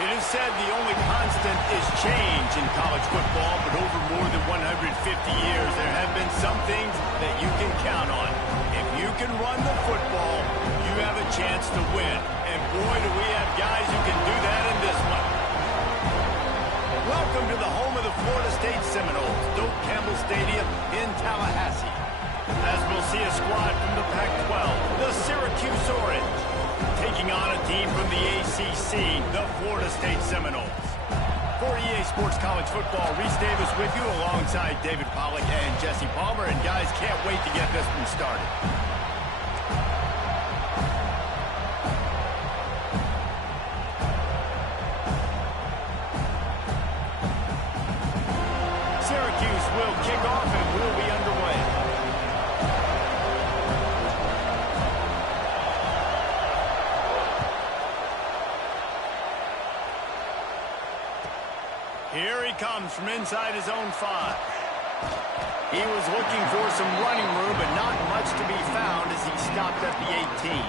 It is said the only constant is change in college football, but over more than 150 years, there have been some things that you can count on. If you can run the football, you have a chance to win. And boy, do we have guys who can do that in this one. Welcome to the home of the Florida State Seminoles, Doak Campbell Stadium in Tallahassee. As we'll see a squad from the Pac-12, the Syracuse Orange, taking on a team from the ACC, the Florida State Seminoles. For EA Sports College Football, Reese Davis with you alongside David Pollack and Jesse Palmer. And guys, can't wait to get this one started. Syracuse will kick off and we'll be underway. Here he comes from inside his own 5. He was looking for some running room, but not much to be found as he stopped at the 18.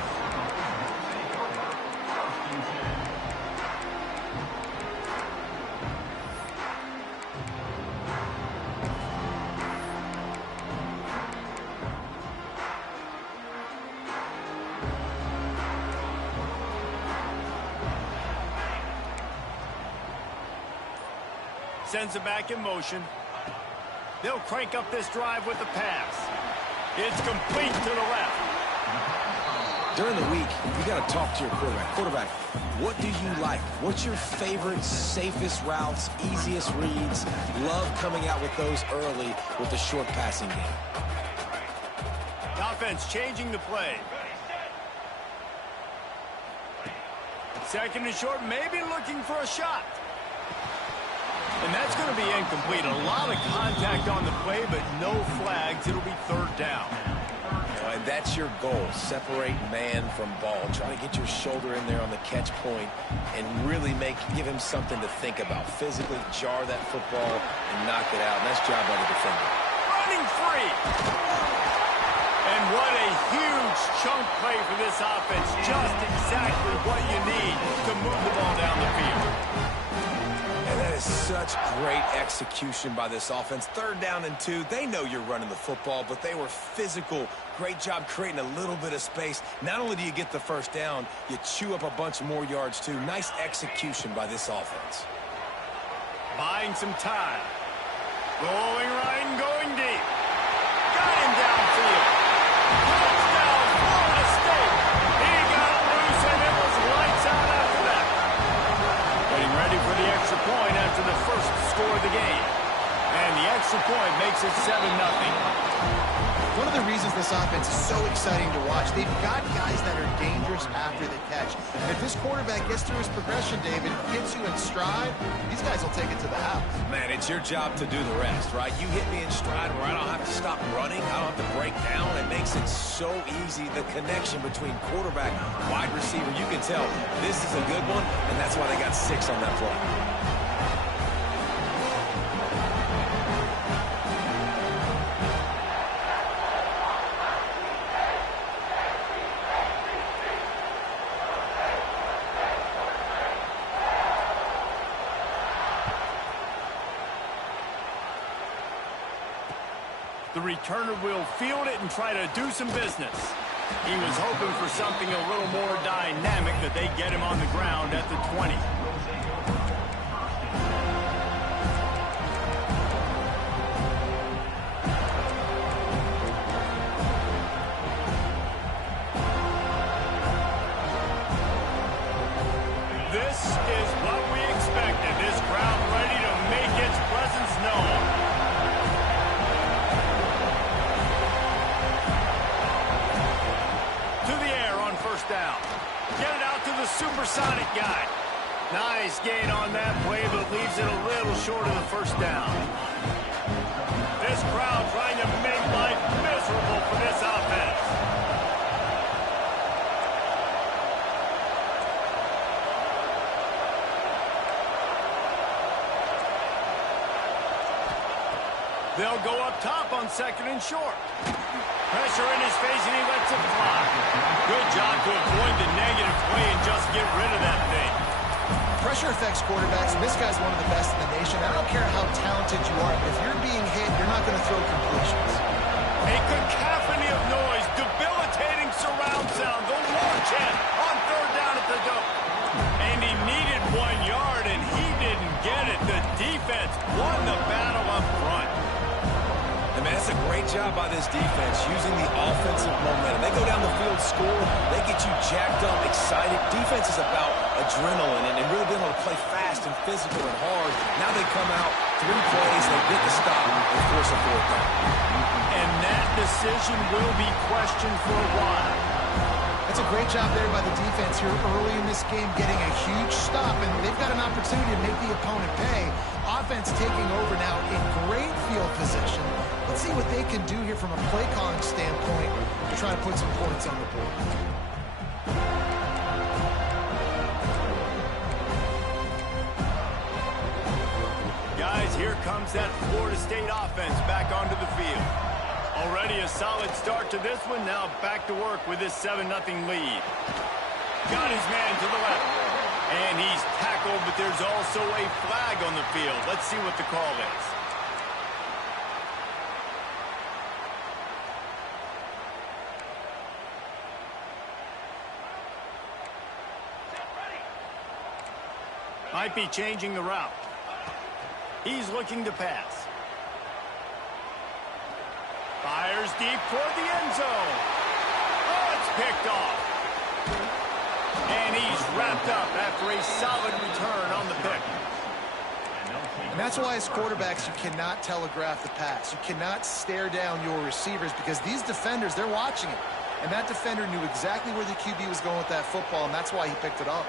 Sends it back in motion. They'll crank up this drive with the pass. It's complete to the left. During the week, you got to talk to your quarterback. Quarterback, what do you like? What's your favorite, safest routes, easiest reads? Love coming out with those early with the short passing game. Offense changing the play. Second and short, maybe looking for a shot. And that's going to be incomplete. A lot of contact on the play, but no flags. It'll be third down. And that's your goal. Separate man from ball. Try to get your shoulder in there on the catch point and really give him something to think about. Physically jar that football and knock it out. Nice job by the defender. Running free. And what a huge chunk play for this offense. Just exactly what you need to move the ball down the field. And that is such great execution by this offense. Third down and 2. They know you're running the football, but they were physical. Great job creating a little bit of space. Not only do you get the first down, you chew up a bunch more yards, too. Nice execution by this offense. Buying some time. Rolling right and going deep. Got him downfield. Touchdown, Florida State. He got loose, and it was lights out after that. Getting ready for the extra point after the first score of the game. And the extra point makes it 7-0. One of the reasons this offense is so exciting to watch, they've got guys that are dangerous after the catch. If this quarterback gets through his progression, David, gets you in stride, these guys will take it to the house. Man, it's your job to do the rest, right? You hit me in stride where I don't have to stop running. I don't have to break down. It makes it so easy. The connection between quarterback, wide receiver, you can tell this is a good one, and that's why they got 6 on that play. The returner will field it and try to do some business. He was hoping for something a little more dynamic, that they get him on the ground at the 20. This is what we expected. This crowd ready to make its presence known. Down. Get it out to the supersonic guy. Nice gain on that play, but leaves it a little short of the first down. This crowd trying to make life miserable for this offense. They'll go up top on second and short. Pressure in his face, and he lets it fly. Good job to avoid the negative play and just get rid of that thing. Pressure affects quarterbacks, and this guy's one of the best in the nation. I don't care how talented you are, but if you're being hit, you're not going to throw completions. A cacophony of noise, debilitating surround sound, the war chant on third down at the dope. And he needed 1 yard, and he didn't get it. The defense won the battle up front. And man, that's a great job by this defense, using the offensive momentum. They go down the field, score, they get you jacked up, excited. Defense is about adrenaline and really being able to play fast and physical and hard. Now they come out, 3 plays, they get the stop and force a fourth down. And that decision will be questioned for a while. That's a great job there by the defense here early in this game, getting a huge stop, and they've got an opportunity to make the opponent pay. Offense taking over now in great field position. Let's see what they can do here from a play calling standpoint to try to put some points on the board. Guys, here comes that Florida State offense back onto the field. Already a solid start to this one. Now back to work with this 7-0 lead. Got his man to the left. And he's tackled, but there's also a flag on the field. Let's see what the call is. Might be changing the route. He's looking to pass. Fires deep toward the end zone. Oh, it's picked off. And he's wrapped up after a solid return on the pick. And that's why as quarterbacks you cannot telegraph the pass. You cannot stare down your receivers because these defenders, they're watching it. And that defender knew exactly where the QB was going with that football, and that's why he picked it off.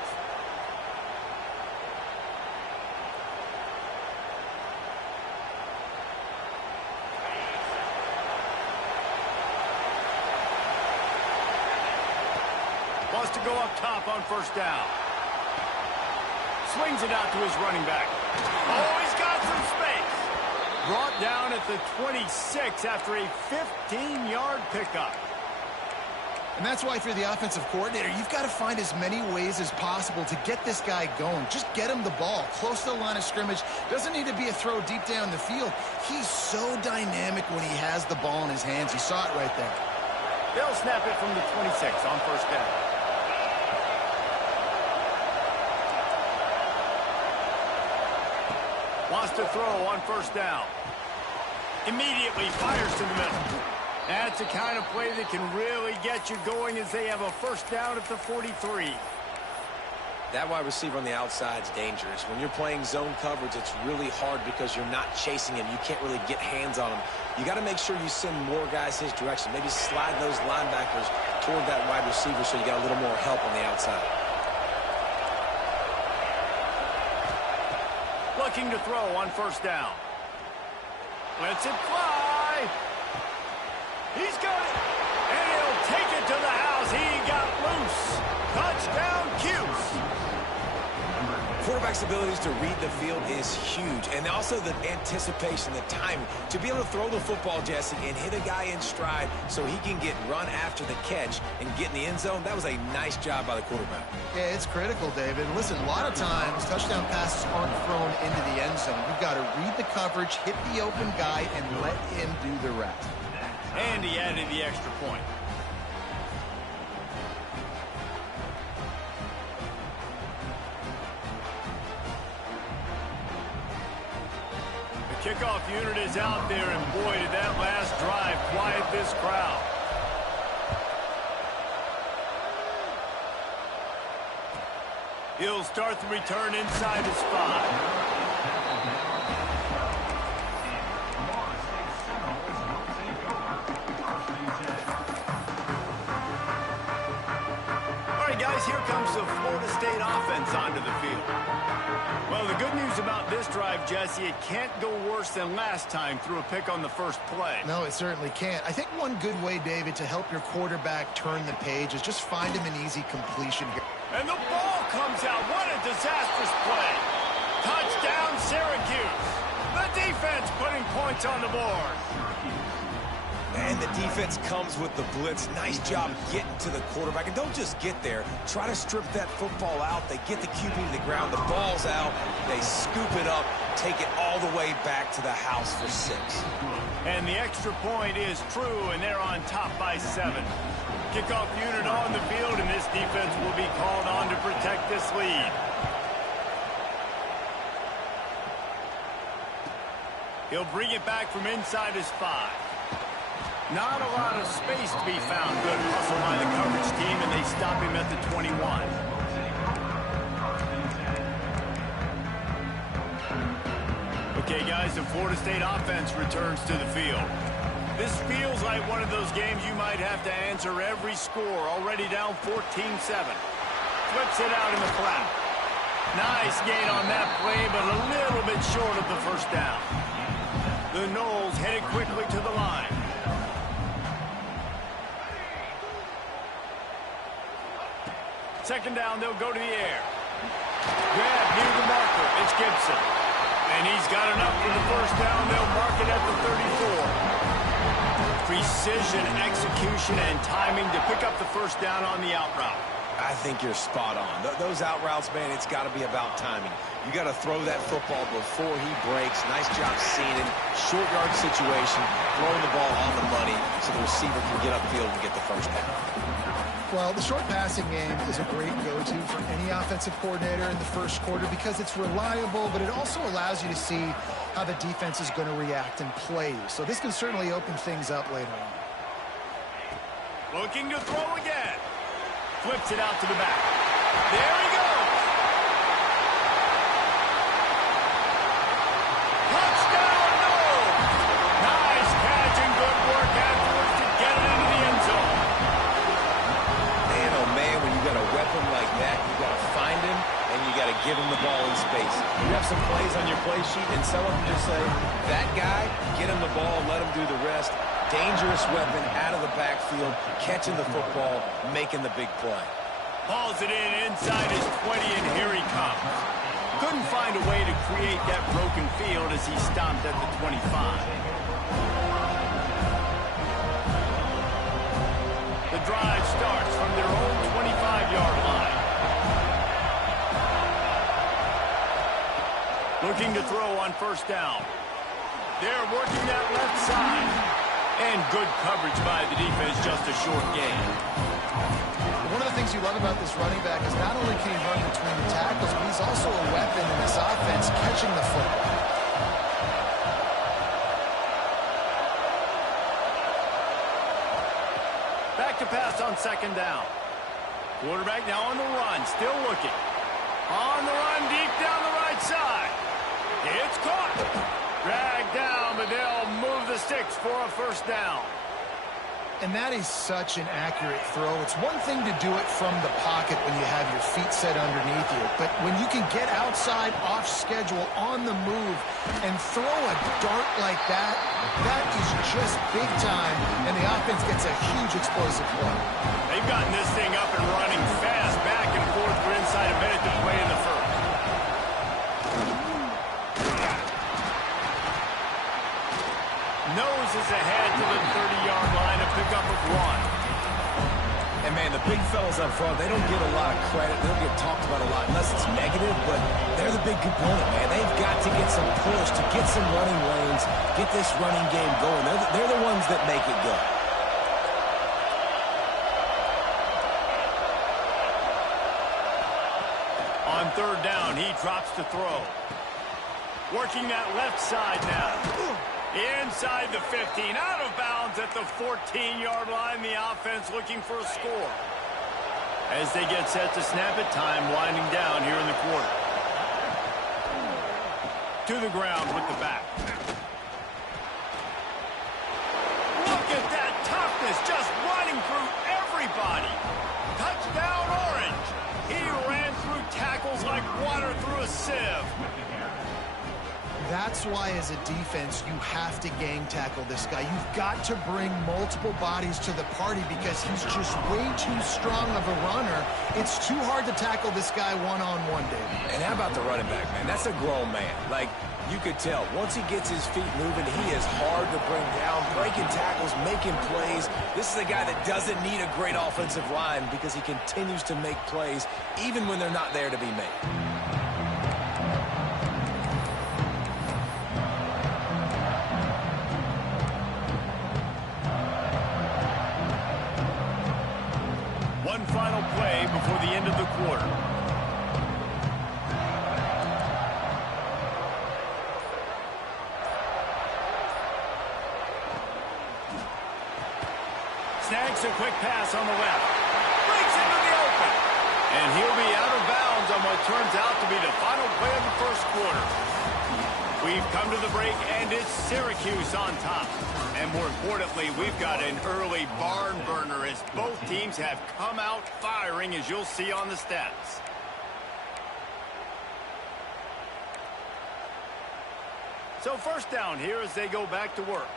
Wants to go up top on first down. Swings it out to his running back. Oh, he's got some space. Brought down at the 26 after a 15-yard pickup. And that's why if you're the offensive coordinator, you've got to find as many ways as possible to get this guy going. Just get him the ball close to the line of scrimmage. Doesn't need to be a throw deep down the field. He's so dynamic when he has the ball in his hands. You saw it right there. They'll snap it from the 26 on first down. Wants to throw on first down. Immediately fires to the middle. That's the kind of play that can really get you going as they have a first down at the 43. That wide receiver on the outside is dangerous. When you're playing zone coverage, it's really hard because you're not chasing him. You can't really get hands on him. You got to make sure you send more guys his direction. Maybe slide those linebackers toward that wide receiver so you got a little more help on the outside. Looking to throw on first down. Lets it fly. He's got it. And he'll take it to the house. He got loose. Touchdown, Cuse. Quarterback's abilities to read the field is huge. And also the anticipation, the timing. To be able to throw the football, Jesse, and hit a guy in stride so he can get run after the catch and get in the end zone, that was a nice job by the quarterback. Yeah, it's critical, David. Listen, a lot of times touchdown passes aren't thrown into the end zone. You've got to read the coverage, hit the open guy, and let him do the rest. And he added the extra point. The kickoff unit is out there, and boy, did that last drive quiet this crowd. He'll start the return inside his 5. Guys, here comes the Florida State offense onto the field. Well, the good news about this drive, Jesse, it can't go worse than last time through a pick on the first play. No, it certainly can't. I think one good way, David, to help your quarterback turn the page is just find him an easy completion here. And the ball comes out. What a disastrous play. Touchdown, Syracuse. The defense putting points on the board. And the defense comes with the blitz. Nice job getting to the quarterback. And don't just get there. Try to strip that football out. They get the QB to the ground. The ball's out. They scoop it up, take it all the way back to the house for 6. And the extra point is true, and they're on top by 7. Kickoff unit on the field, and this defense will be called on to protect this lead. He'll bring it back from inside his 5. Not a lot of space to be found. Good hustle by the coverage team, and they stop him at the 21. Okay, guys, the Florida State offense returns to the field. This feels like one of those games you might have to answer every score. Already down 14-7. Flips it out in the flat. Nice gain on that play, but a little bit short of the first down. The Noles headed quickly to the line. Second down, they'll go to the air. Grab near the marker. It's Gibson. And he's got enough for the first down. They'll mark it at the 34. Precision, execution, and timing to pick up the first down on the out route. I think you're spot on. Those out routes, man, it's got to be about timing. You got to throw that football before he breaks. Nice job seeing him. Short yard situation, throwing the ball on the money so the receiver can get upfield and get the first down. Well, the short passing game is a great go-to for any offensive coordinator in the first quarter because it's reliable, but it also allows you to see how the defense is going to react and play. So this can certainly open things up later on. Looking to throw again. Flips it out to the back. There he goes. Touchdown, Noles. Nice catch and good work afterwards to get it into the end zone. Man, oh man, when you got a weapon like that, you got to find him and you got to give him the ball in space. You have some plays on your play sheet and some of them just say, that guy, get him the ball, let him do the rest. Dangerous weapon out of the backfield, catching the football, making the big play. Hauls it in inside his 20, and here he comes. Couldn't find a way to create that broken field as he stopped at the 25. The drive starts from their own 25-yard line. Looking to throw on first down. They're working that left side. And good coverage by the defense, just a short gain. One of the things you love about this running back is not only can he run between the tackles, but he's also a weapon in this offense catching the football. Back to pass on second down. Quarterback now on the run, still looking. On the run, deep down the right side. It's caught. Dragged down, but they'll move the sticks for a first down. And that is such an accurate throw. It's one thing to do it from the pocket when you have your feet set underneath you, but when you can get outside, off schedule, on the move, and throw a dart like that, that is just big time, and the offense gets a huge explosive play. They've gotten this thing up and running fast, back and forth for inside a minute to play in the first. Nose is ahead to the 30-yard line, a pickup of 1. And, man, the big fellas up front, they don't get a lot of credit. They don't get talked about a lot unless it's negative, but they're the big component, man. They've got to get some push, to get some running lanes, get this running game going. They're the ones that make it go. On third down, he drops to throw. Working that left side now. Inside the 15, out of bounds at the 14-yard line. The offense looking for a score. As they get set to snap it, time winding down here in the quarter. To the ground with the back. Look at that toughness, just running through everybody. Touchdown, Orange. He ran through tackles like water through a sieve. That's why, as a defense, you have to gang tackle this guy. You've got to bring multiple bodies to the party because he's just way too strong of a runner. It's too hard to tackle this guy one-on-one, David. And how about the running back, man? That's a grown man. Like, you could tell, once he gets his feet moving, he is hard to bring down, breaking tackles, making plays. This is a guy that doesn't need a great offensive line because he continues to make plays even when they're not there to be made. One final play before the end of the quarter. Snags a quick pass on the left. Breaks into the open. And he'll be out of bounds on what turns out to be the final play of the first quarter. We've come to the break, and it's Syracuse on top. And more importantly, we've got an early barn burner as both teams have come out firing, as you'll see on the stats. So first down here as they go back to work.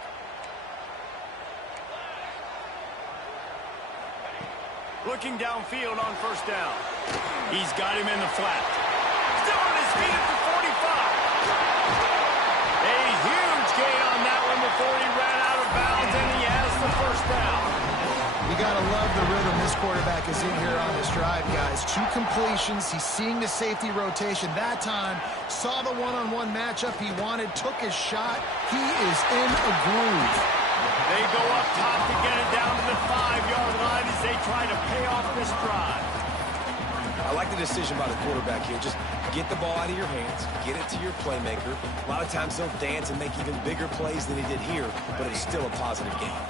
Looking downfield on first down. He's got him in the flat. Still on his feet at the 45. A huge gain on that one before he ran out of bounds, and he has the first down. You got to love the rhythm this quarterback is in here on this drive, guys. 2 completions. He's seeing the safety rotation. That time, saw the one-on-one matchup he wanted, took his shot. He is in a groove. They go up top to get it down to the 5-yard line as they try to pay off this drive. I like the decision by the quarterback here. Just get the ball out of your hands, get it to your playmaker. A lot of times he'll dance and make even bigger plays than he did here, but it's still a positive game.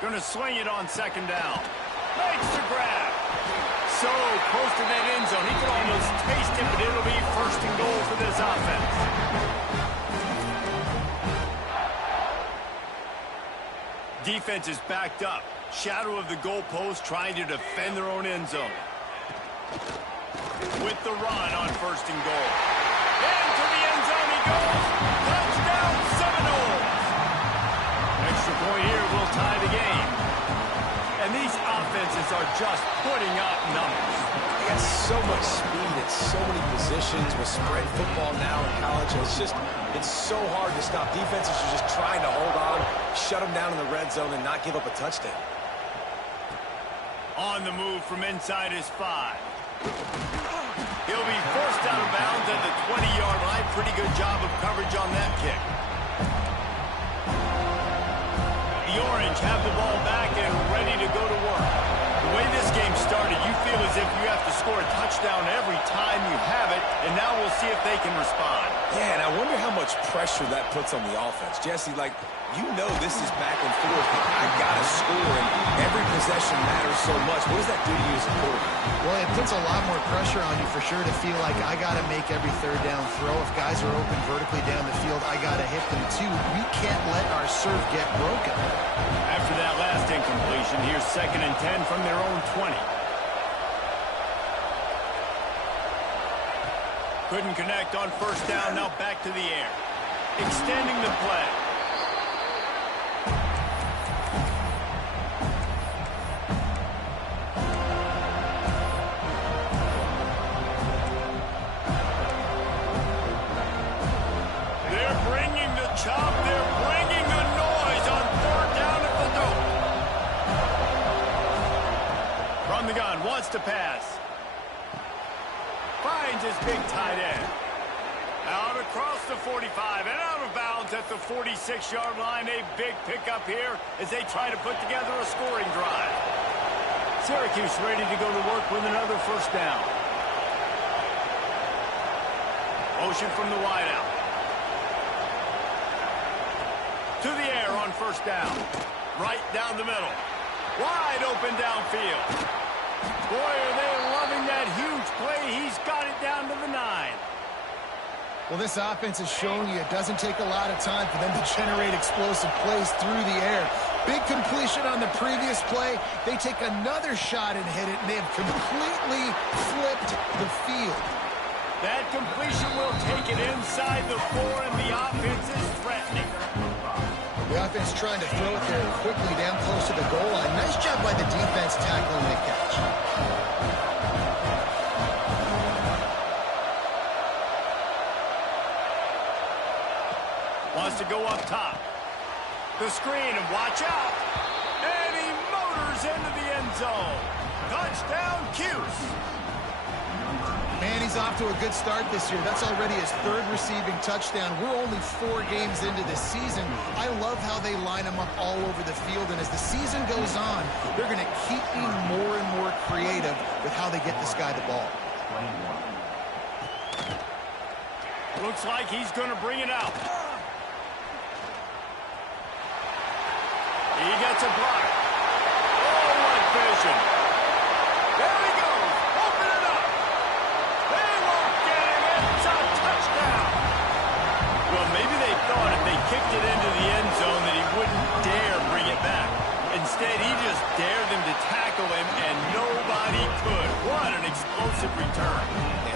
Going to swing it on second down. Makes the grab. So close to that end zone. He can almost taste it, but it'll be first and goal for this offense. Defense is backed up. Shadow of the goalpost trying to defend their own end zone. With the run on first and goal. Into the end zone he goes. Touchdown Seminoles. Extra point here will tie the game. And these offenses are just putting up numbers. They got so much speed at so many positions with spread football now in college. It's so hard to stop. Defenses are just trying to hold on, shut them down in the red zone, and not give up a touchdown. On the move from inside his 5. He'll be forced out of bounds at the 20-yard line. Pretty good job of coverage on that kick. The Orange have the ball back and ready to go to work. The way this game started, you feel as if you have to score a touchdown every time you have it, and now we'll see if they can respond. Yeah, and I wonder how much pressure that puts on the offense. Jesse, like, you know this is back and forth. I got to score, and every possession matters so much. What does that do to you as a quarterback? Well, it puts a lot more pressure on you for sure to feel like I got to make every third down throw. If guys are open vertically down the field, I got to hit them too. We can't let our serve get broken. After that last incompletion, here's 2nd and 10 from their own 20. Couldn't connect on first down, now back to the air. Extending the play. They're bringing the chop, they're bringing the noise on 4th down at the dope. From the gun, wants to pass. Finds his big tight end. Out across the 45 and out of bounds at the 46-yard line. A big pickup here as they try to put together a scoring drive. Syracuse ready to go to work with another first down. Motion from the wideout. To the air on first down. Right down the middle. Wide open downfield. Boy, are they loving that huge play. He's got it down to the 9. Well, this offense is showing you it doesn't take a lot of time for them to generate explosive plays through the air. Big completion on the previous play. They take another shot and hit it, and they have completely flipped the field. That completion will take it inside the 4, and the offense is threatening. The offense trying to throw it there quickly down close to the goal line. Nice job by the defense tackling the catch. Wants to go up top. The screen, and watch out. And he motors into the end zone. Touchdown, Cuse. Man, he's off to a good start this year. That's already his 3rd receiving touchdown. We're only 4 games into this season. I love how they line him up all over the field, and as the season goes on, they're going to keep being more and more creative with how they get this guy the ball. Looks like he's going to bring it out. He gets a block. Oh, what vision. There he goes. Open it up. They won't get him. It's a touchdown. Well, maybe they thought if they kicked it into the end zone that he wouldn't dare bring it back. Instead, he just dared them to tackle him, and nobody could. What an explosive return.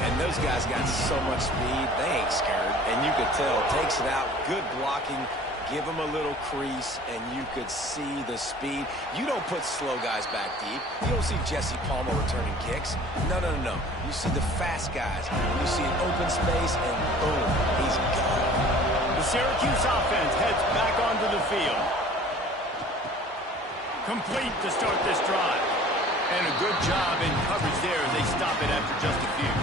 And those guys got so much speed, they ain't scared. And you could tell, takes it out, good blocking. Give him a little crease, and you could see the speed. You don't put slow guys back deep. You don't see Jesse Palmer returning kicks. No. You see the fast guys. You see an open space, and boom, he's gone. The Syracuse offense heads back onto the field. Complete to start this drive. And a good job in coverage there as they stop it after just a few.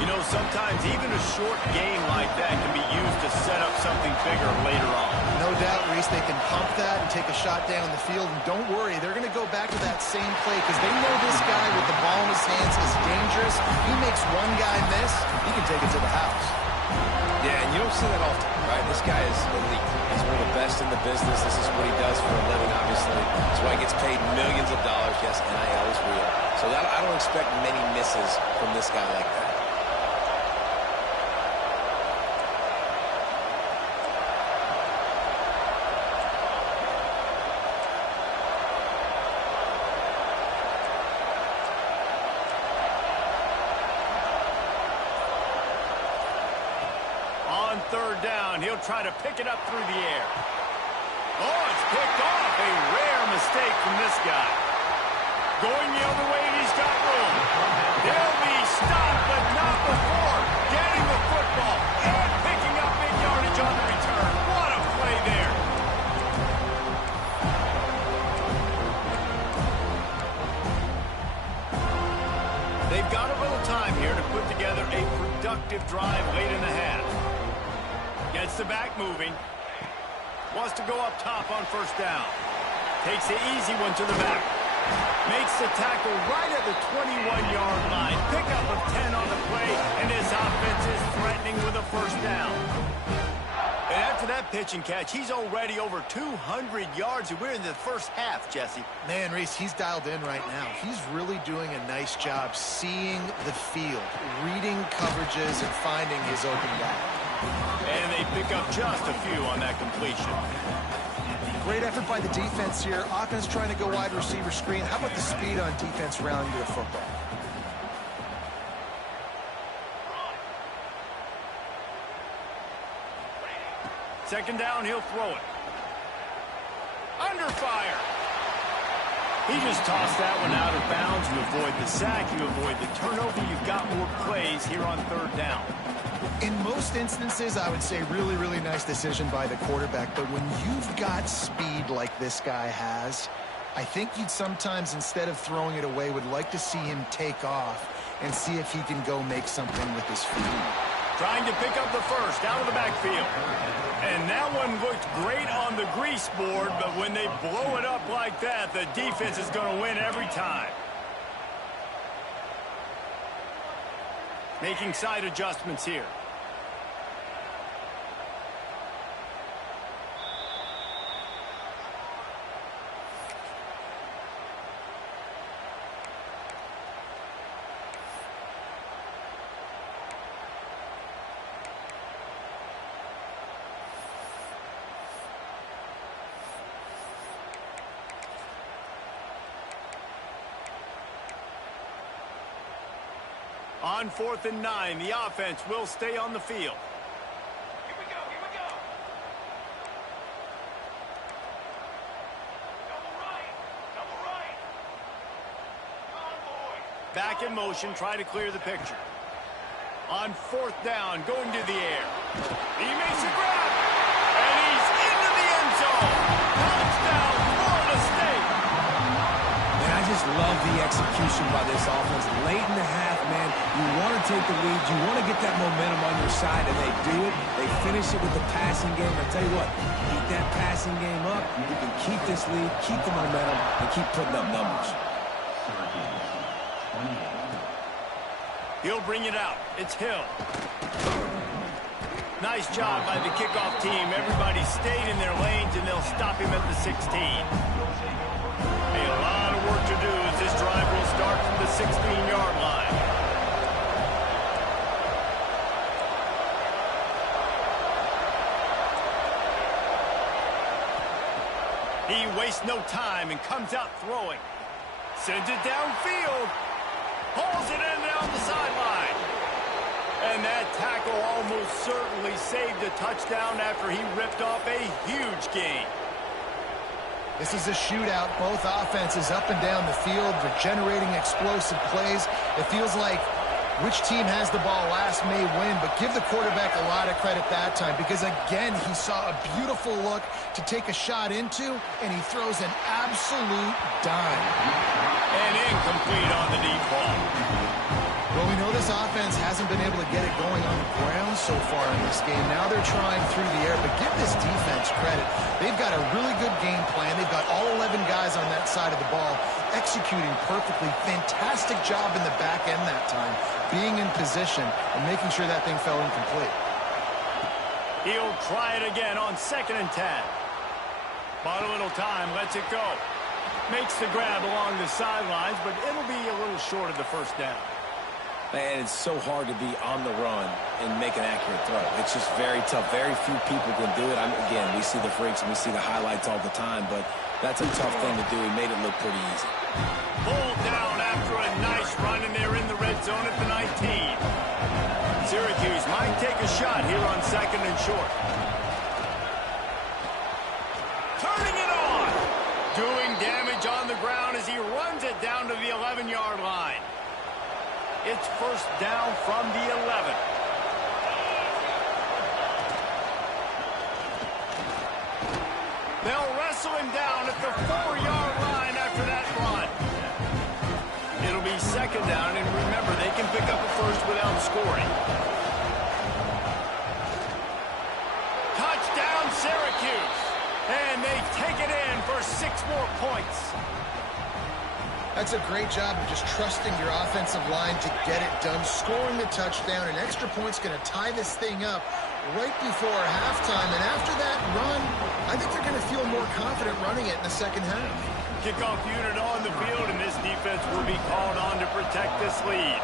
You know, sometimes even a short game like that can be used to set up something bigger later on. No doubt, Reese, they can pump that and take a shot down the field. And don't worry, they're going to go back to that same play because they know this guy with the ball in his hands is dangerous. He makes one guy miss, he can take it to the house. Yeah, and you don't see that often, right? This guy is elite. He's one of the best in the business. This is what he does for a living, obviously. That's why he gets paid millions of dollars. Yes, NIL is real. So I don't expect many misses from this guy like that. On 3rd down, he'll try to pick it up through the air. Oh, it's picked off. A rare mistake from this guy. Going the other way, and he's got room. They'll be stopped, but not before getting the football and picking up big yardage on the return. What a play there. They've got a little time here to put together a productive drive late in the half. Gets the back moving. Wants to go up top on 1st down. Takes the easy one to the back. Makes the tackle right at the 21-yard line. Pickup of 10 on the play, and his offense is threatening with a 1st down. And after that pitch and catch, he's already over 200 yards, and we're in the first half, Jesse. Man, Reese, he's dialed in right now. He's really doing a nice job seeing the field, reading coverages, and finding his open guy. And they pick up just a few on that completion. Great effort by the defense here. Offense trying to go wide receiver screen. How about the speed on defense rallying to the football? Second down, he'll throw it. Under fire. He just tossed that one out of bounds. You avoid the sack, you avoid the turnover. You've got more plays here on 3rd down. In most instances, I would say really nice decision by the quarterback. But when you've got speed like this guy has, I think you'd sometimes, instead of throwing it away, would like to see him take off and see if he can go make something with his feet. Trying to pick up the 1st out of the backfield. And that one looked great on the grease board, but when they blow it up like that, the defense is going to win every time. Making side adjustments here. On 4th and 9, the offense will stay on the field. Here we go, here we go. Double right, double right. Come on, boy. Back in motion, try to clear the picture. On 4th down, going to the air. He makes a grab, and he's into the end zone. Touchdown, Florida State. Man, I just love the execution by this offense. Late in the half, man, you want to take the lead. You want to get that momentum on your side, and they do it. They finish it with the passing game. I tell you what, keep that passing game up. You can keep this lead, keep the momentum, and keep putting up numbers. He'll bring it out. It's Hill. Nice job by the kickoff team. Everybody stayed in their lanes, and they'll stop him at the 16. A lot of work to do as this drive will start from the 16-yard line. He wastes no time and comes out throwing. Sends it downfield. Pulls it in down the sideline. And that tackle almost certainly saved a touchdown after he ripped off a huge gain. This is a shootout. Both offenses up and down the field. They're generating explosive plays. It feels like which team has the ball last may win, but give the quarterback a lot of credit that time because, again, he saw a beautiful look to take a shot into, and he throws an absolute dime. And incomplete on the deep ball. Well, we know this offense hasn't been able to get it going on the ground so far in this game. Now they're trying through the air, but give this defense credit. They've got a really good game plan. They've got all 11 guys on that side of the ball executing perfectly. Fantastic job in the back end that time, being in position and making sure that thing fell incomplete. He'll try it again on 2nd and 10. Bought a little time, lets it go. Makes the grab along the sidelines, but it'll be a little short of the first down. Man, it's so hard to be on the run and make an accurate throw. It's just very tough. Very few people can do it. Again, we see the freaks and we see the highlights all the time, but that's a tough thing to do. He made it look pretty easy. Pulled down after a nice run, and they're in the red zone at the 19. Syracuse might take a shot here on 2nd and short. Turning it on. Doing damage on the ground as he runs it down to the 11-yard line. It's 1st down from the 11. They'll wrestle him down at the 4-yard line after that run. It'll be 2nd down, and remember, they can pick up a first without scoring. Touchdown, Syracuse. And they take it in for 6 more points. That's a great job of just trusting your offensive line to get it done, scoring the touchdown. An extra point's going to tie this thing up right before halftime. And after that run, I think they're going to feel more confident running it in the second half. Kickoff unit on the field, and this defense will be called on to protect this lead.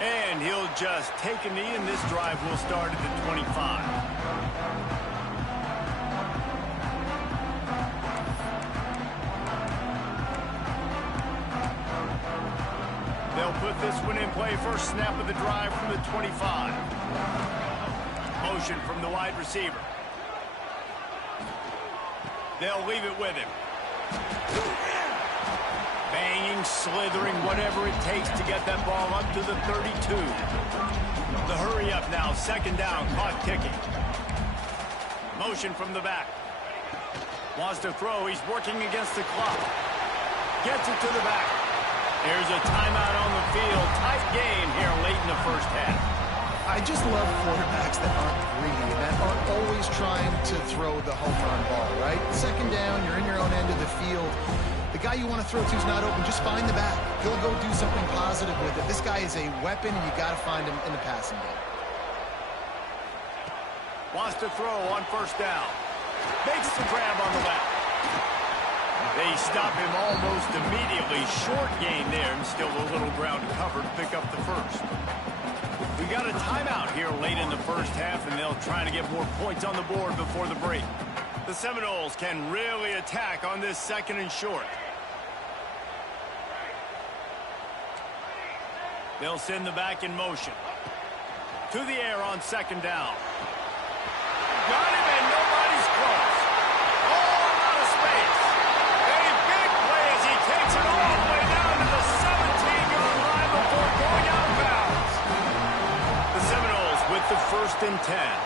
And he'll just take a knee, and this drive will start at the 25. They'll put this one in play. First snap of the drive from the 25. Motion from the wide receiver. They'll leave it with him. Banging, slithering, whatever it takes to get that ball up to the 32. The hurry up now, 2nd down, clock ticking. Motion from the back. Wants to throw, he's working against the clock. Gets it to the back. There's a timeout on the field. Tight game here late in the first half. I just love quarterbacks that aren't greedy and that aren't always trying to throw the home run ball, right? 2nd down, you're in your own end of the field. The guy you want to throw to is not open. Just find the back. He'll go do something positive with it. This guy is a weapon, and you got to find him in the passing game. Wants to throw on 1st down. Makes the grab on the left. They stop him almost immediately. Short gain there, and still a little ground to cover to pick up the first. We got a timeout here late in the first half, and they'll try to get more points on the board before the break. The Seminoles can really attack on this 2nd and short. They'll send the back in motion. To the air on 2nd down. Got him and nobody's close. Oh, out of space. A big play as he takes it all the way down to the 17-yard line before going out of bounds. The Seminoles with the 1st and 10.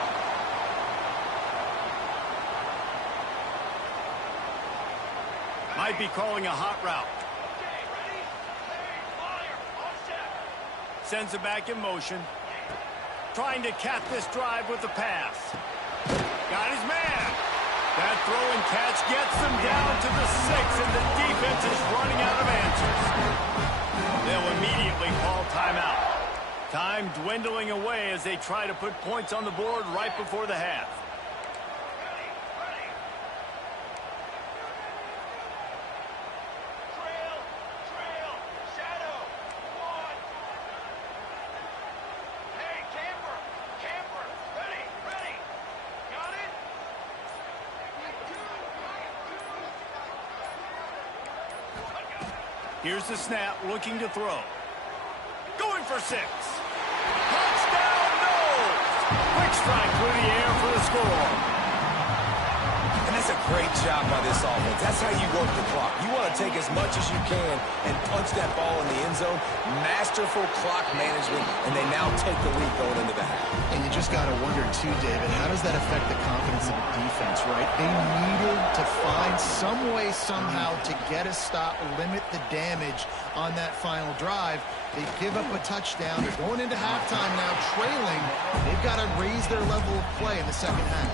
Might be calling a hot route. Sends it back in motion. Trying to cap this drive with the pass. Got his man. That throw and catch gets them down to the 6, and the defense is running out of answers. They'll immediately call timeout. Time dwindling away as they try to put points on the board right before the half. Here's the snap, looking to throw. Going for 6. Touchdown, no! Quick strike through the air for the score. And that's a great job by this offense. That's how you work the clock. You want to take as much as you can and punch that ball in the end zone. Masterful clock management, and they now take the lead going into the half. And you just got to wonder, too, David, how does that affect the confidence of the defense, right? They needed to find some way, somehow, to get a stop, limit the damage on that final drive. They give up a touchdown. They're going into halftime now, trailing. They've got to raise their level of play in the 2nd half.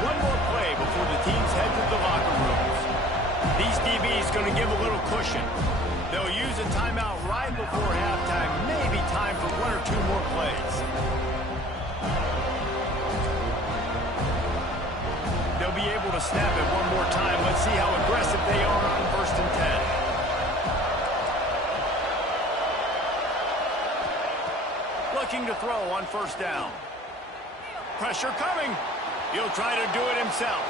One more play before the teams head to the locker rooms. These DBs going to give a little cushion. They'll use a timeout right before halftime. Maybe time for 1 or 2 more plays. They'll be able to snap it one more time. Let's see how aggressive they are on 1st and 10. Looking to throw on 1st down. Pressure coming. He'll try to do it himself.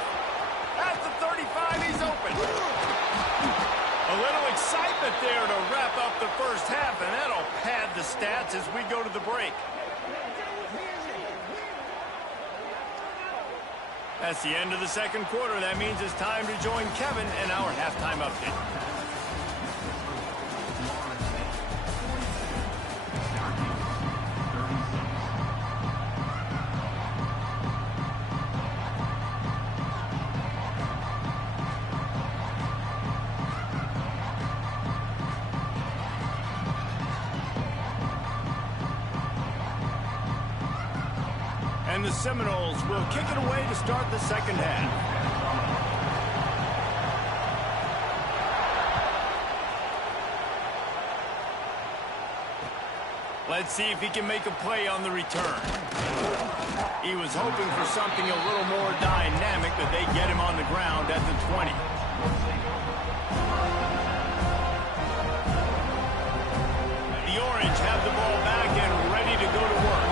At the 35, he's open. A little excitement there to wrap up the 1st half, and that'll pad the stats as we go to the break. That's the end of the 2nd quarter. That means it's time to join Kevin in our halftime update. And the Seminoles will kick it away to start the 2nd half. Let's see if he can make a play on the return. He was hoping for something a little more dynamic, but they get him on the ground at the 20. The Orange have the ball back and ready to go to work.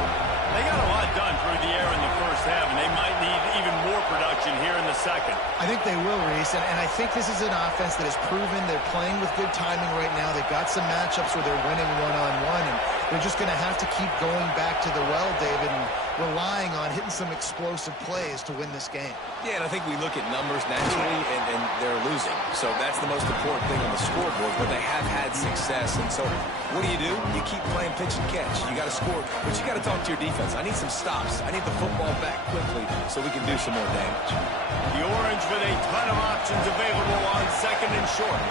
They got a lot done through the air in the 1st half, and they might need even more production here in the 2nd. I think they will, Reese, and I think this is an offense that has proven they're playing with good timing right now. They've got some matchups where they're winning one-on-one, and they're just going to have to keep going back to the well, David, and relying on hitting some explosive plays to win this game. Yeah, and I think we look at numbers naturally, and they're losing. So that's the most important thing on the scoreboard, where they have had success. And so what do? You keep playing pitch and catch. You got to score, but you got to talk to your defense. I need some stops. I need the football back quickly so we can do some more damage. The Orange with a ton of options available on 2nd and short.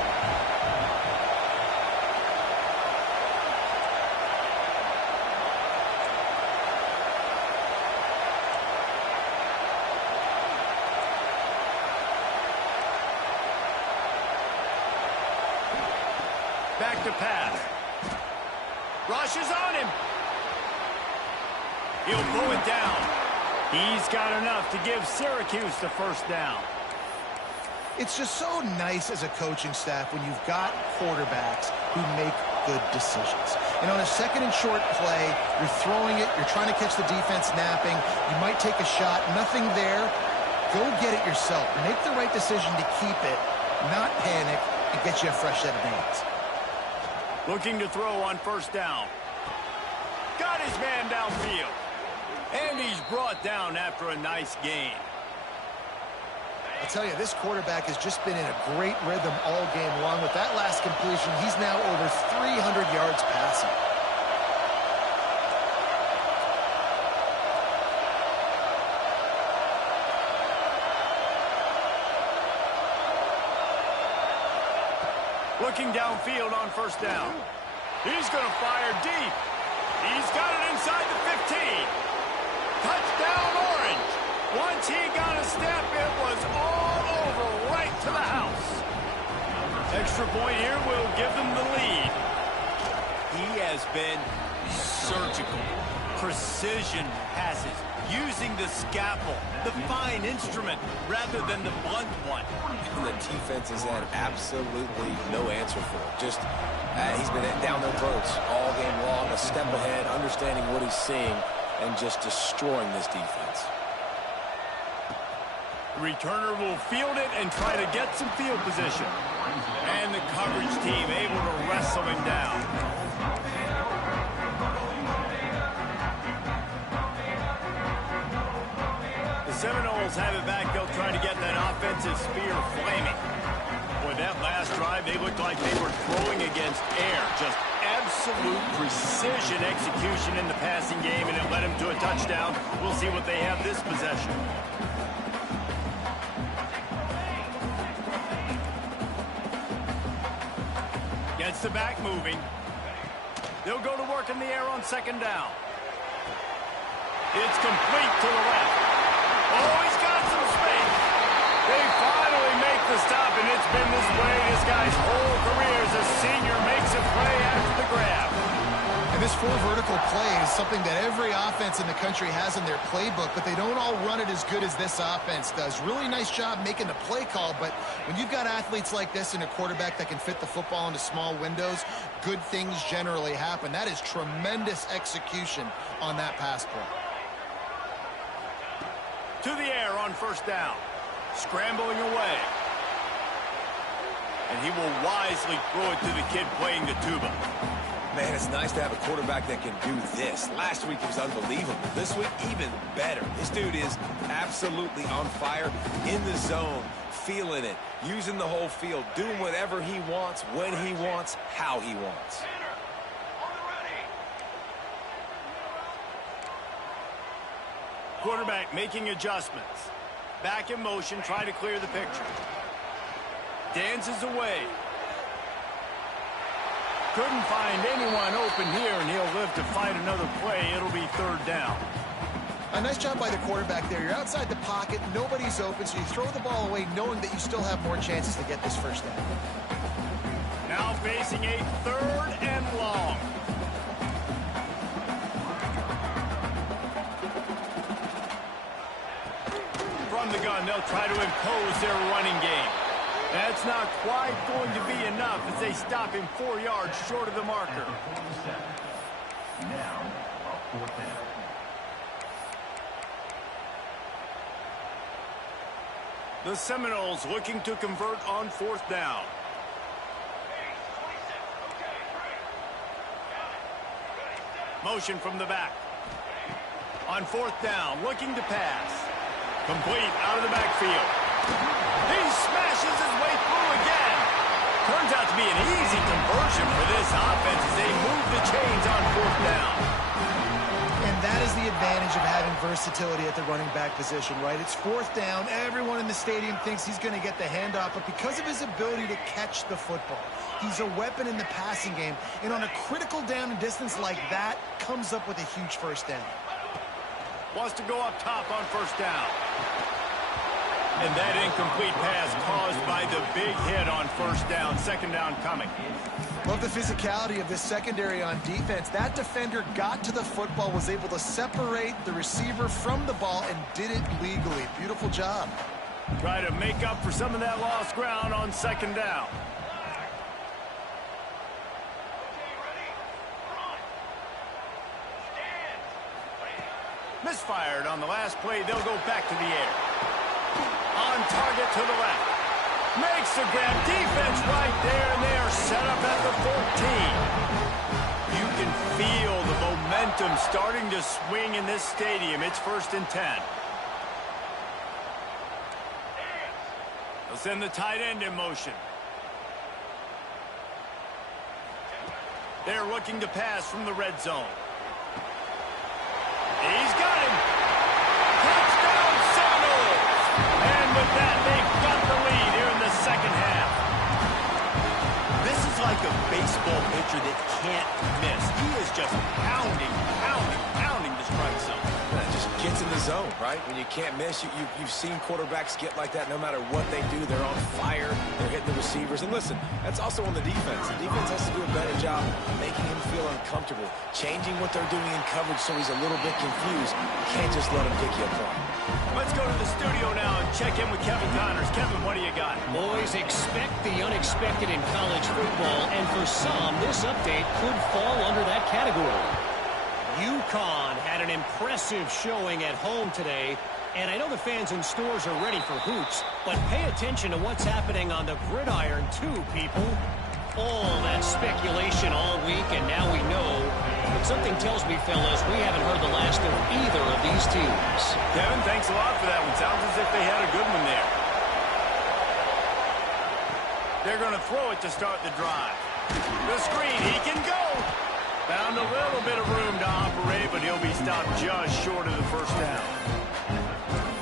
Back to pass. Rush is on him. He'll pull it down. He's got enough to give Syracuse the 1st down. It's just so nice as a coaching staff when you've got quarterbacks who make good decisions. And on a second and short play, you're throwing it, you're trying to catch the defense napping, you might take a shot, nothing there. Go get it yourself. Make the right decision to keep it, not panic, and get you a fresh set of hands. Looking to throw on first down. Got his man downfield. And he's brought down after a nice gain. I'll tell you, this quarterback has just been in a great rhythm all game long. With that last completion, he's now over 300 yards passing. Looking downfield on first down. He's going to fire deep. He's got it inside the 15. Touchdown, Orange. Once he got a step, it was all over right to the house. Extra point here will give them the lead. He has been surgical. Precision passes. Using the scalpel, the fine instrument, rather than the blunt one. And the defense has had absolutely no answer for it. Just, he's been down their throats all game long, a step ahead, understanding what he's seeing, and just destroying this defense. The returner will field it and try to get some field position. And the coverage team able to wrestle him down. Seminoles have it back. They'll try to get that offensive spear flaming. Boy, that last drive, they looked like they were throwing against air. Just absolute precision execution in the passing game, and it led them to a touchdown. We'll see what they have this possession. Gets the back moving. They'll go to work in the air on second down. It's complete to the left. Oh, he's got some space. They finally make the stop, and it's been this way this guy's whole career as a senior makes a play after the grab. And this full vertical play is something that every offense in the country has in their playbook, but they don't all run it as good as this offense does. Really nice job making the play call, but when you've got athletes like this and a quarterback that can fit the football into small windows, good things generally happen. That is tremendous execution on that pass play. To the air on first down. Scrambling away. And he will wisely throw it to the kid playing the tuba. Man, it's nice to have a quarterback that can do this. Last week he was unbelievable. This week, even better. This dude is absolutely on fire, in the zone, feeling it, using the whole field, doing whatever he wants, when he wants, how he wants. Quarterback making adjustments. Back in motion, trying to clear the picture. Dances away. Couldn't find anyone open here, and he'll live to fight another play. It'll be third down. A nice job by the quarterback there. You're outside the pocket, nobody's open, so you throw the ball away knowing that you still have more chances to get this first down. Now facing a third and long. From the gun, they'll try to impose their running game. That's not quite going to be enough as they stop him 4 yards short of the marker. Now, fourth down. The Seminoles looking to convert on fourth down. Motion from the back. On fourth down, looking to pass. Complete out of the backfield. He smashes his way through again. Turns out to be an easy conversion for this offense as they move the chains on fourth down. And that is the advantage of having versatility at the running back position, right? It's fourth down. Everyone in the stadium thinks he's going to get the handoff, but because of his ability to catch the football, he's a weapon in the passing game. And on a critical down and distance like that, comes up with a huge first down. Wants to go up top on first down. And that incomplete pass caused by the big hit on first down. Second down coming. Love the physicality of this secondary on defense. That defender got to the football, was able to separate the receiver from the ball, and did it legally. Beautiful job. Try to make up for some of that lost ground on second down. Misfired on the last play. They'll go back to the air. On target to the left. Makes the grab. Defense right there, and they are set up at the 14. You can feel the momentum starting to swing in this stadium. It's 1st and 10. They'll send the tight end in motion. They're looking to pass from the red zone. He's got him. Touchdown Seminoles. And with that, they've got the lead here in the second half. This is like a baseball pitcher that can't miss. He is just pounding the strike zone. Yeah, just gets in the zone, right? When you can't miss, you've seen quarterbacks get like that no matter what they do. They're on fire. They're hitting the receivers. And listen, that's also on the defense. The defense has to do a better job making him feel uncomfortable, changing what they're doing in coverage so he's a little bit confused. You can't just let him pick you apart. Let's go to the studio now and check in with Kevin Connors. Kevin, what do you got? Boys, expect the unexpected in college football, and for some, this update could fall under that category. UConn had an impressive showing at home today, and I know the fans in stores are ready for hoops, but pay attention to what's happening on the gridiron too, people. All that speculation all week, and now we know. But something tells me, fellas, we haven't heard the last of either of these teams. Kevin, thanks a lot for that one. Sounds as if they had a good one there. They're going to throw it to start the drive. The screen, he can go. Found a little bit of room to operate, but he'll be stopped just short of the first down.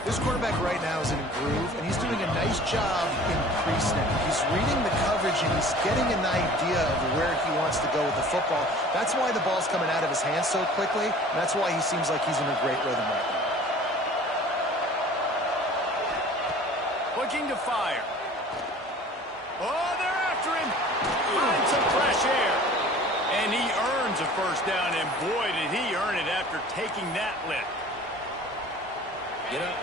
This quarterback right now is in a groove, and he's doing a nice job in pre-snap. He's reading the coverage, and he's getting an idea of where he wants to go with the football. That's why the ball's coming out of his hands so quickly, and that's why he seems like he's in a great rhythm right now. Looking to fire. Oh, they're after him. Finds some fresh air. And he earns a first down, and boy, did he earn it after taking that lick. Get up.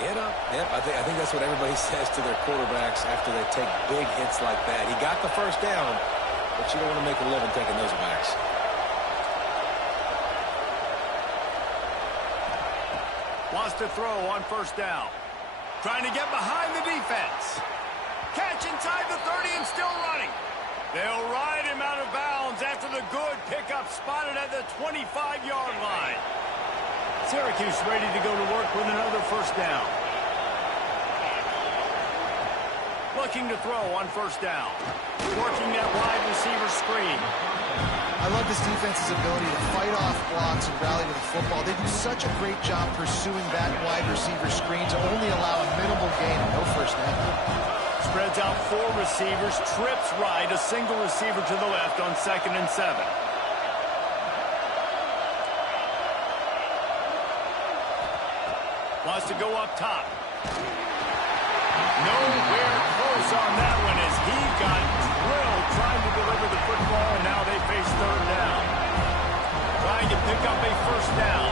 Get up. Yep, I think that's what everybody says to their quarterbacks after they take big hits like that. He got the first down, but you don't want to make a living taking those backs. Wants to throw on first down. Trying to get behind the defense. Catch inside the 30 and still running. They'll ride him out of bounds after the good pickup spotted at the 25-yard line. Syracuse ready to go to work with another first down. Looking to throw on first down. Working that wide receiver screen. I love this defense's ability to fight off blocks and rally to the football. They do such a great job pursuing that wide receiver screen to only allow a minimal gain and no first down. Spreads out 4 receivers, trips right, a single receiver to the left on 2nd and 7. Wants to go up top. Nowhere close on that one as he got drilled trying to deliver the football, and now they face 3rd down. Trying to pick up a first down.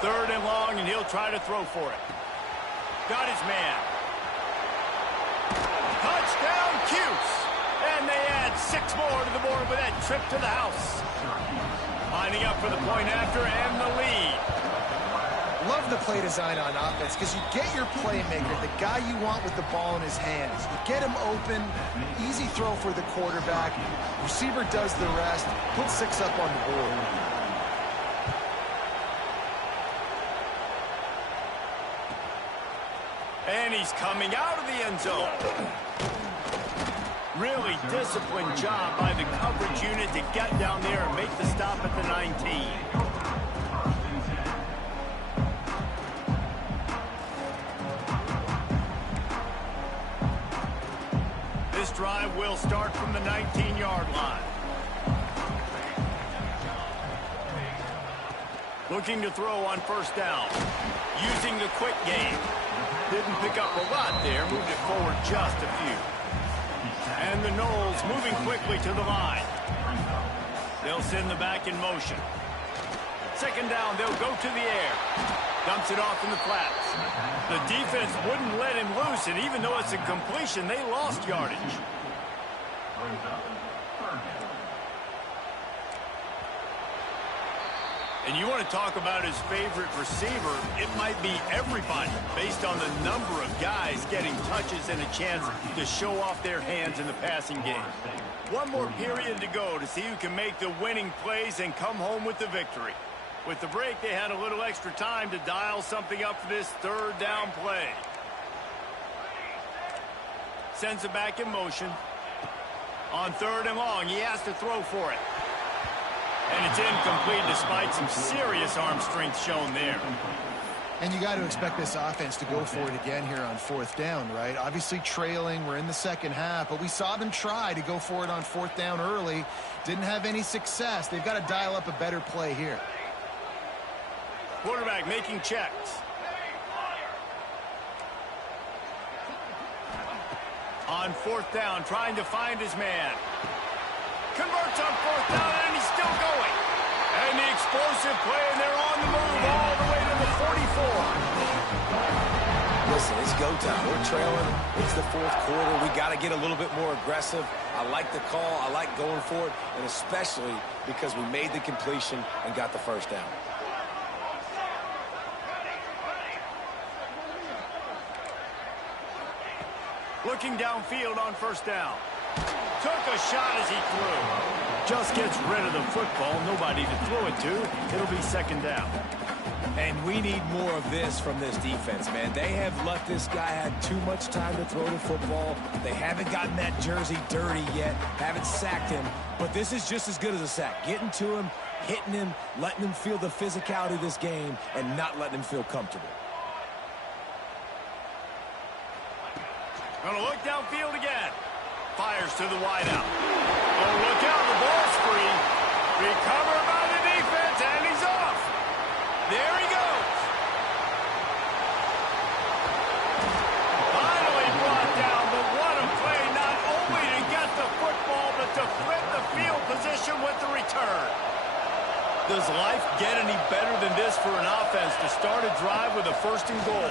Third and long, and he'll try to throw for it. Got his man. Touchdown, Cuse. And they add 6 more to the board with that trip to the house. Lining up for the point after and the lead. Love the play design on offense because you get your playmaker, the guy you want with the ball in his hands. You get him open, easy throw for the quarterback. Receiver does the rest, put 6 up on the board. And he's coming out of the end zone. Really disciplined job by the coverage unit to get down there and make the stop at the 19. This drive will start from the 19-yard line. Looking to throw on first down. Using the quick game. Didn't pick up a lot there. Moved it forward just a few. And the Noles moving quickly to the line. They'll send the back in motion. second down, they'll go to the air. Dumps it off in the flats. The defense wouldn't let him loose, and even though it's a completion, they lost yardage. And you want to talk about his favorite receiver, it might be everybody based on the number of guys getting touches and a chance to show off their hands in the passing game. One more period to go to see who can make the winning plays and come home with the victory. With the break, they had a little extra time to dial something up for this third down play. Sends it back in motion. On third and long, he has to throw for it. And it's incomplete despite some serious arm strength shown there. And you got to expect this offense to go for it again here on fourth down, right? Obviously trailing, we're in the second half, but we saw them try to go for it on fourth down early. Didn't have any success. They've got to dial up a better play here. Quarterback making checks. On fourth down, trying to find his man. Converts on fourth down, and he's still going. And the explosive play, and they're on the move all the way to the 44. Listen, it's go time. We're trailing. It's the fourth quarter. We got to get a little bit more aggressive. I like the call. I like going for it, and especially because we made the completion and got the first down. Looking downfield on first down. Took a shot as he threw. Just gets rid of the football. Nobody to throw it to. It'll be second down. And we need more of this from this defense, man. They have let this guy have too much time to throw the football. They haven't gotten that jersey dirty yet. Haven't sacked him. But this is just as good as a sack. Getting to him, hitting him, letting him feel the physicality of this game, and not letting him feel comfortable. Gonna look downfield again. Fires to the wideout. Oh, look out, the ball's free. Recovered by the defense, and he's off. There he goes. Finally brought down, but what a play, not only to get the football, but to flip the field position with the return. Does life get any better than this for an offense to start a drive with a first and goal?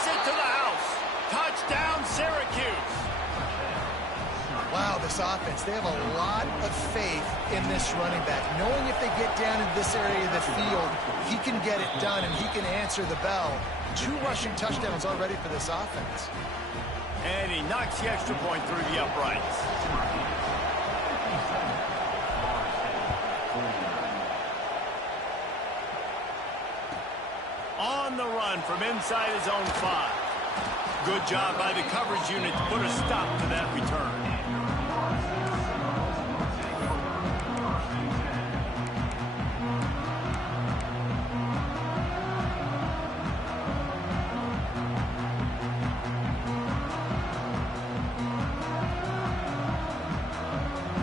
To the house. Touchdown, Syracuse. Wow, this offense, they have a lot of faith in this running back. Knowing if they get down into this area of the field, he can get it done and he can answer the bell. 2 rushing touchdowns already for this offense. And he knocks the extra point through the uprights. On the run from inside his own 5. Good job by the coverage unit to put a stop to that return.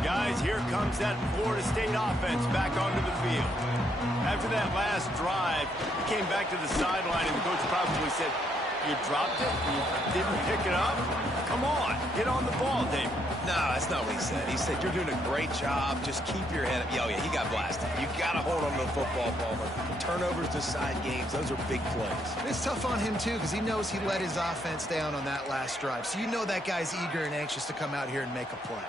Guys, here comes that Florida State offense back onto the field. After that last drive, he came back to the sideline, and the coach probably said, you dropped it? You didn't pick it up? Come on, get on the ball, David. No, that's not what he said. He said, you're doing a great job. Just keep your head up. Oh, yeah, he got blasted. You got to hold on to the football, Palmer. Turnovers decide games. Those are big plays. It's tough on him, too, because he knows he let his offense down on that last drive. So you know that guy's eager and anxious to come out here and make a play.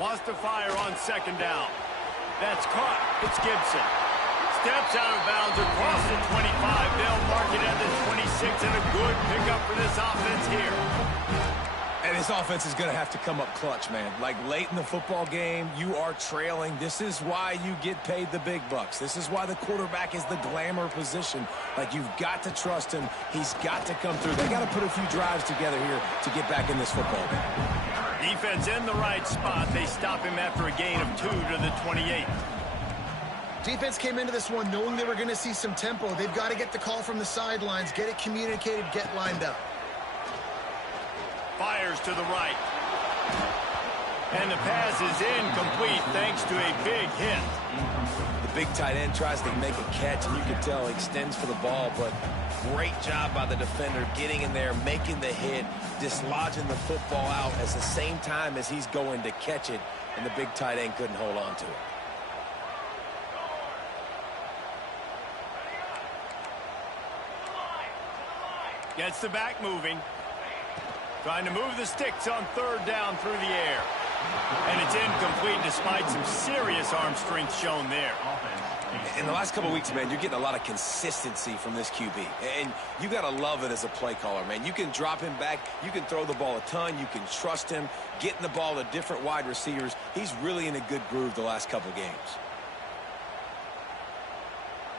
Wants to fire on second down. That's caught. It's Gibson. Steps out of bounds across the 25. They'll mark it at the 26, and a good pickup for this offense here. And this offense is going to have to come up clutch, man. Like late in the football game, you are trailing. This is why you get paid the big bucks. This is why the quarterback is the glamour position. Like, you've got to trust him. He's got to come through. They got to put a few drives together here to get back in this football game. Defense in the right spot. They stop him after a gain of 2 to the 28. Defense came into this one knowing they were going to see some tempo. They've got to get the call from the sidelines, get it communicated, get lined up. Fires to the right. And the pass is incomplete thanks to a big hit. The big tight end tries to make a catch, and you can tell he extends for the ball, but great job by the defender getting in there, making the hit, dislodging the football out at the same time as he's going to catch it, and the big tight end couldn't hold on to it. Gets the back moving. Trying to move the sticks on third down through the air. And it's incomplete despite some serious arm strength shown there. In the last couple of weeks, man, you're getting a lot of consistency from this QB. And you got to love it as a play caller, man. You can drop him back. You can throw the ball a ton. You can trust him, getting the ball to different wide receivers. He's really in a good groove the last couple of games.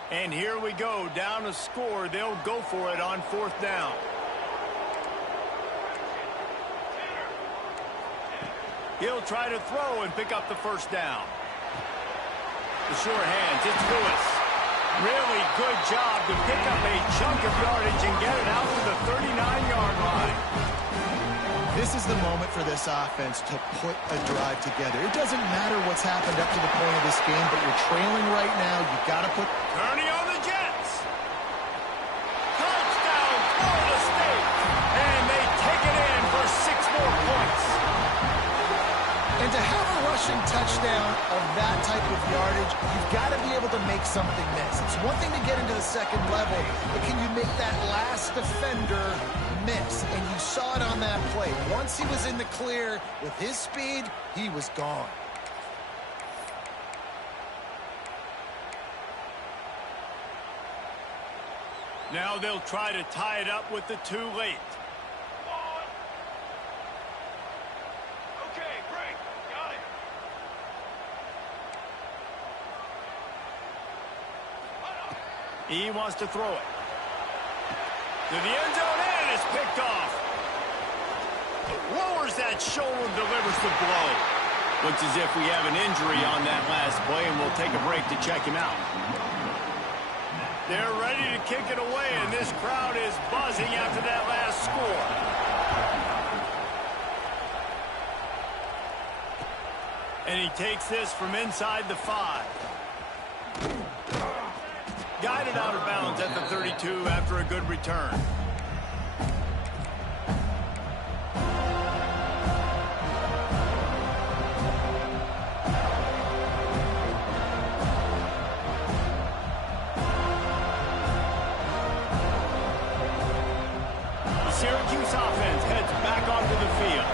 And here we go, down to score. They'll go for it on fourth down. He'll try to throw and pick up the first down. The sure hands, it's Lewis. Really good job to pick up a chunk of yardage and get it out to the 39-yard line. This is the moment for this offense to put a drive together. It doesn't matter what's happened up to the point of this game, but you're trailing right now. You've got to put... Turning on the Jets. Touchdown, Florida State. And they take it in for 6 more points. And to have a rushing touchdown of that type of yardage, you've got to be able to make something miss. It's one thing to get into the second level, but can you make that last defender miss? And you saw it on that play. Once he was in the clear with his speed, he was gone. Now they'll try to tie it up with the too late. Okay, break. Got it. He wants to throw it. To the end zone, and it's picked off. Lowers that shoulder, delivers the blow. Looks as if we have an injury on that last play, and we'll take a break to check him out. They're ready to kick it away, and this crowd is buzzing after that last score. And he takes this from inside the 5. Guided out of bounds at the 32 after a good return. The Syracuse offense heads back onto the field.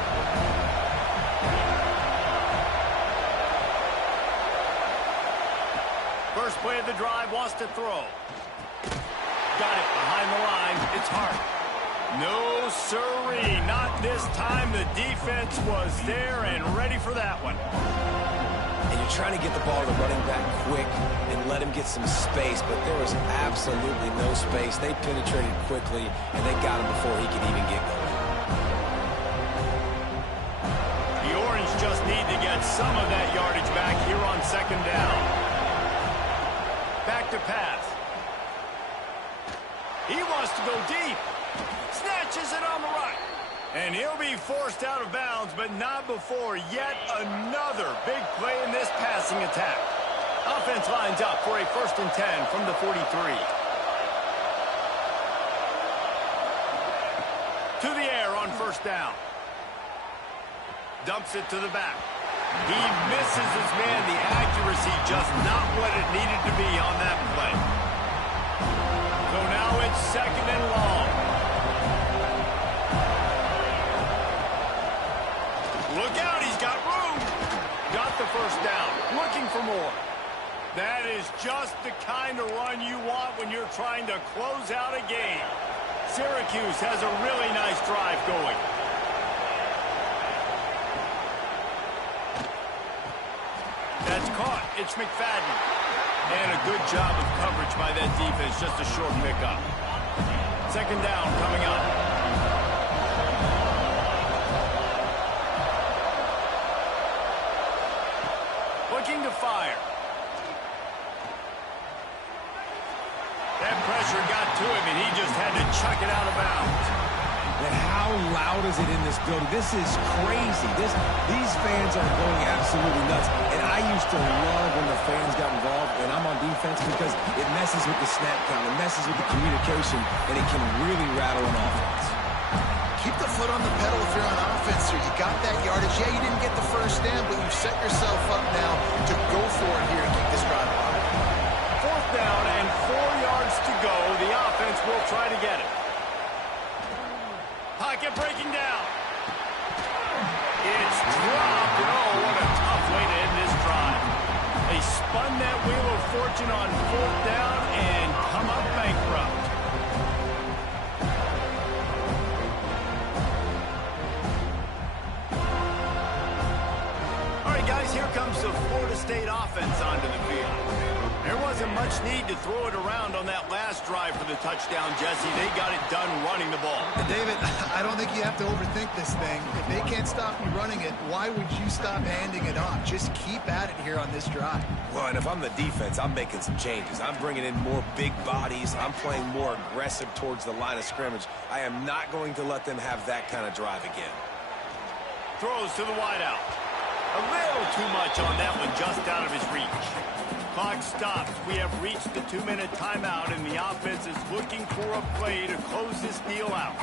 First play of the drive, wants to throw. Got it behind the line. It's Hart. No siree, not this time. The defense was there and ready for that one. And you're trying to get the ball to the running back quick and let him get some space, but there was absolutely no space. They penetrated quickly, and they got him before he could even get going. The Orange just need to get some of that yardage back here on second down. Back to pass. He wants to go deep. Snatches it on the right. And he'll be forced out of bounds, but not before yet another big play in this passing attack. Offense lines up for a 1st and 10 from the 43. To the air on first down. Dumps it to the back. He misses his man. The accuracy just not what it needed to be on that play. So now it's 2nd and long. Look out, he's got room. Got the first down. Looking for more. That is just the kind of run you want when you're trying to close out a game. Syracuse has a really nice drive going. That's caught. It's McFadden. And a good job of coverage by that defense. Just a short pickup. 2nd down coming up. Looking to fire. That pressure got to him, and he just had to chuck it out of bounds. And how loud is it in this building? This is crazy. These fans are going absolutely nuts. And I used to love when the fans got involved when I'm on defense because it messes with the snap count, it messes with the communication, and it can really rattle an offense. Keep the foot on the pedal if you're on offense here. You got that yardage. Yeah, you didn't get the first down, but you've set yourself up now to go for it here and keep this drive alive. 4th down and 4 yards to go. The offense will try to get it. Pocket breaking down. It's dropped. And oh, what a tough way to end this drive. They spun that wheel of fortune on 4th down and come up bankrupt. All right, guys, here comes the Florida State offense onto the field. There wasn't much need to throw it around on that last drive for the touchdown, Jesse. They got it done running the ball. And David, I don't think you have to overthink this thing. If they can't stop you running it, why would you stop handing it off? Just keep at it here on this drive. Well, and if I'm the defense, I'm making some changes. I'm bringing in more big bodies. I'm playing more aggressive towards the line of scrimmage. I am not going to let them have that kind of drive again. Throws to the wideout. A little too much on that one, just out of his reach. Clock stops. We have reached the 2-minute timeout, and the offense is looking for a play to close this deal out.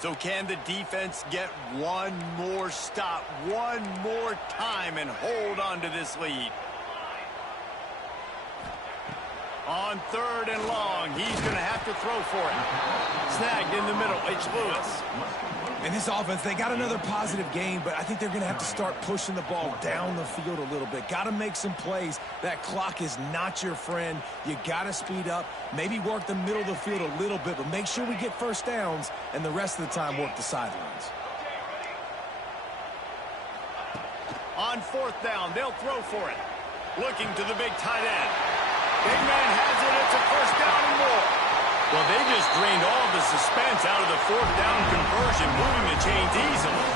So can the defense get one more stop, one more time, and hold on to this lead? On 3rd and long, he's going to have to throw for it. Snagged in the middle, it's Lewis. And this offense, they got another positive game, but I think they're going to have to start pushing the ball down the field a little bit. Got to make some plays. That clock is not your friend. You got to speed up, maybe work the middle of the field a little bit, but make sure we get first downs, and the rest of the time work the sidelines. On 4th down, they'll throw for it. Looking to the big tight end. Big man has it. It's a first down and more. Well, they just drained all the suspense out of the 4th down conversion, moving the chains easily.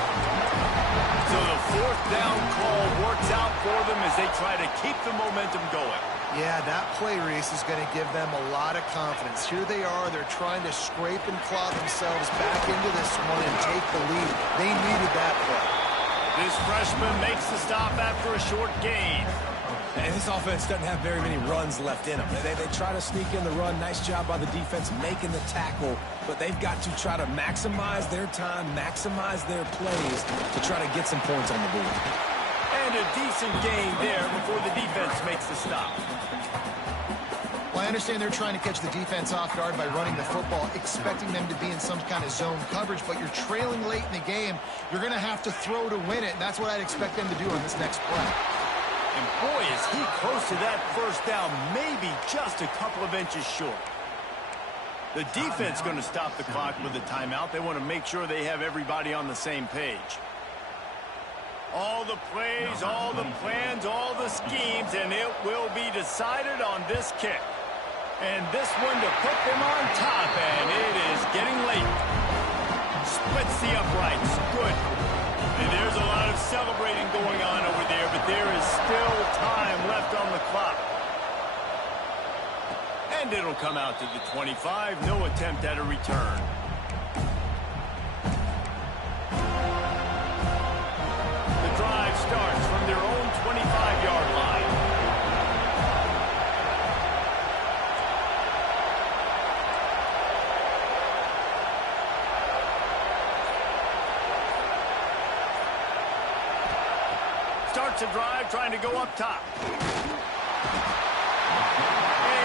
So the 4th down call works out for them as they try to keep the momentum going. Yeah, that play, Reese, is going to give them a lot of confidence. Here they are. They're trying to scrape and claw themselves back into this one and take the lead. They needed that play. This freshman makes the stop after a short gain. And this offense doesn't have very many runs left in them. They try to sneak in the run. Nice job by the defense making the tackle. But they've got to try to maximize their time, maximize their plays to try to get some points on the board. And a decent gain there before the defense makes the stop. Well, I understand they're trying to catch the defense off guard by running the football, expecting them to be in some kind of zone coverage, but you're trailing late in the game. You're going to have to throw to win it, and that's what I'd expect them to do on this next play. And boy, is he close to that first down, maybe just a couple of inches short. The defense going to stop the clock with a timeout. They want to make sure they have everybody on the same page. All the plays, all the plans, all the schemes, and it will be decided on this kick. And this one to put them on top, and it is getting late. Splits the uprights. Good. And there's a lot of celebrating going on over there, but there is still time left on the clock. And it'll come out to the 25. No attempt at a return. The drive starts from their own 25-yard line. Starts a drive trying to go up top. And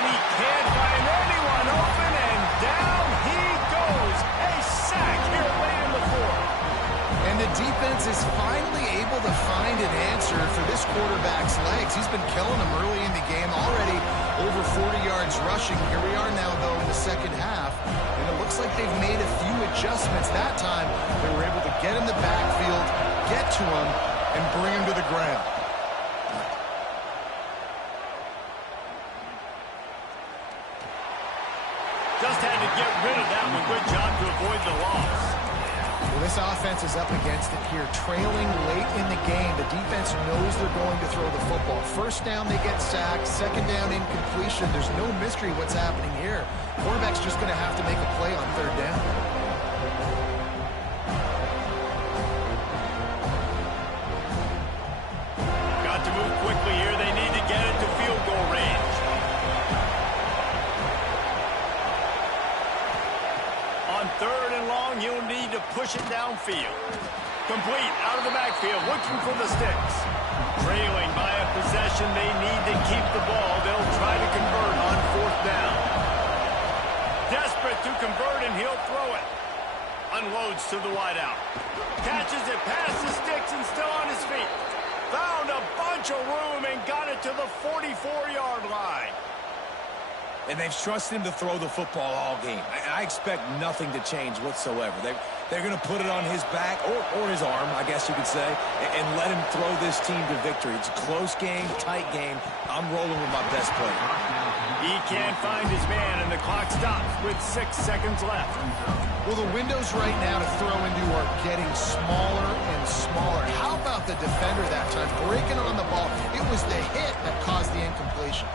he can't find anyone open, and down he goes. A sack here late in the fourth. And the defense is finally able to find an answer for this quarterback's legs. He's been killing them early in the game, already over 40 yards rushing. Here we are now, though, in the second half. And it looks like they've made a few adjustments. That time, they were able to get in the backfield, get to him, and bring him to the ground. Just had to get rid of that one. Good job to avoid the loss. Well, This offense is up against it here, trailing late in the game. The defense knows they're going to throw the football. First down, they get sacked. Second down, incompletion. There's no mystery what's happening here. Quarterback's just going to have to make a play on third down. Got to move quickly here. They need to get it to field goal range. On third and long, you'll need to push it downfield. Complete out of the backfield, looking for the sticks. Trailing by a possession, they need to keep the ball. They'll try to convert on fourth down. Desperate to convert, and he'll throw it. Unloads to the wideout. Catches it past the sticks and still on his feet. Found a bunch of room and got it to the 44-yard line. And they've trusted him to throw the football all game. I expect nothing to change whatsoever. They're going to put it on his back, or his arm, I guess you could say, and let him throw this team to victory. It's a close game, tight game. I'm rolling with my best player. He can't find his man, and the clock stops with 6 seconds left. Well, the windows right now to throw into are getting smaller and smaller. How about the defender that time breaking on the ball? It was the hit that caused the incompletion.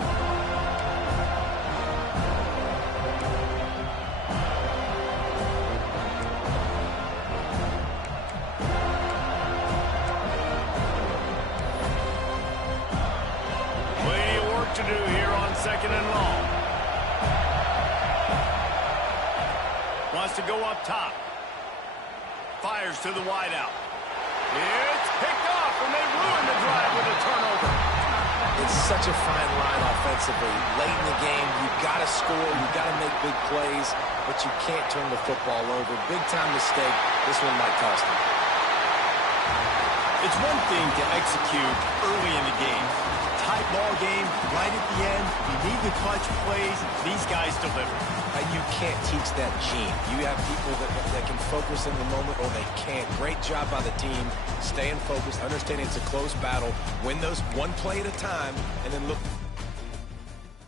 To do here on second and long. Wants to go up top. Fires to the wideout. It's picked off, and they ruin the drive with a turnover. It's such a fine line offensively. Late in the game, you've got to score, you've got to make big plays, but you can't turn the football over. Big-time mistake. This one might cost them. It's one thing to execute early in the game. Tight ball game, right at the end. You need the clutch plays. These guys deliver. You can't teach that gene. You have people that can focus in the moment, or they can't. Great job by the team, staying focused, understanding it's a close battle, win those one play at a time, and then look